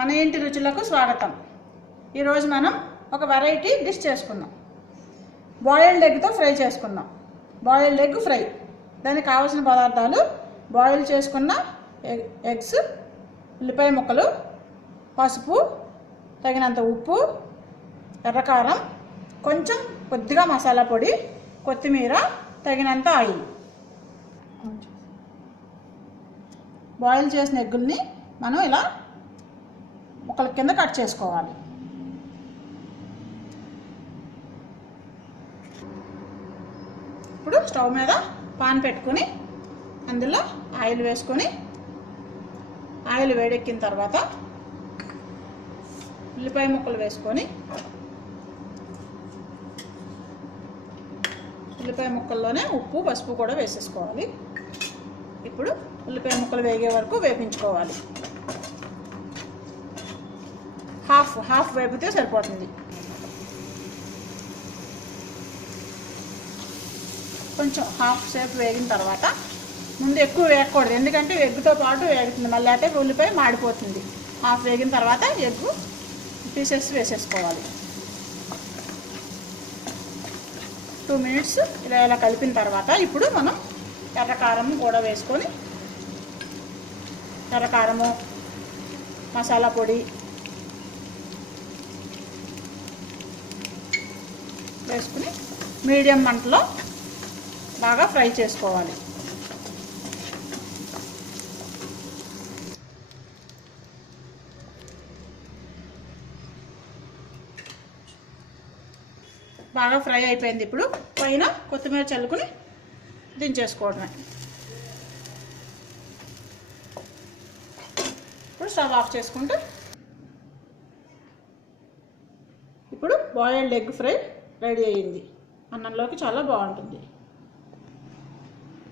మన ఇంటి రుచులకు స్వాగతం. ఈరోజు మనం ఒక వెరైటీ డిష్ చేసుకుందాం. బాయిల్డ్ ఎగ్తో ఫ్రై చేసుకుందాం. Boiled egg fry. దానికి కావాల్సిన పదార్థాలు: బాయిల్ చేసుకున్న ఎగ్స్, ఉల్లిపాయ ముక్కలు, పసుపు, తగినంత ఉప్పు, ఎర్రకారం, కొద్దిగా మసాలా పొడి, కొత్తిమీర, తగినంత ఆయిల్. బాయిల్ చేసిన ఎగ్గుల్ని మనం ఇలా ముక్కల కింద కట్ చేసుకోవాలి. ఇప్పుడు స్టవ్ మీద పాన్ పెట్టుకొని అందులో ఆయిల్ వేసుకొని, ఆయిల్ వేడెక్కిన తర్వాత ఉల్లిపాయ ముక్కలు వేసుకొని, ఉల్లిపాయ ముక్కల్లోనే ఉప్పు, పసుపు కూడా వేసేసుకోవాలి. ఇప్పుడు ఉల్లిపాయ ముక్కలు వేగే వరకు వేపించుకోవాలి. హాఫ్ వేపితే సరిపోతుంది. కొంచెం హాఫ్ సేపు వేగిన తర్వాత, ముందు ఎక్కువ వేయకూడదు ఎందుకంటే ఎగ్గుతో పాటు వేగుతుంది, మళ్ళీ అంటే ఉల్లిపాయ మాడిపోతుంది. హాఫ్ వేగిన తర్వాత ఎగ్గు పీసెస్ వేసేసుకోవాలి. 2 మినిట్స్ ఇలా కలిపిన తర్వాత ఇప్పుడు మనం ఎర్రకారం కూడా వేసుకొని, ఎర్రకారము, మసాలా పొడి వేసుకుని మీడియం మంటలో బాగా ఫ్రై చేసుకోవాలి. బాగా ఫ్రై అయిపోయింది. ఇప్పుడు పైన కొత్తిమీర చల్లుకుని దించేసుకోవడమే. ఇప్పుడు స్టవ్ ఆఫ్ చేసుకుంటే ఇప్పుడు బాయిల్డ్ ఎగ్ ఫ్రై రెడీ అయ్యింది. అన్నంలోకి చాలా బాగుంటుంది.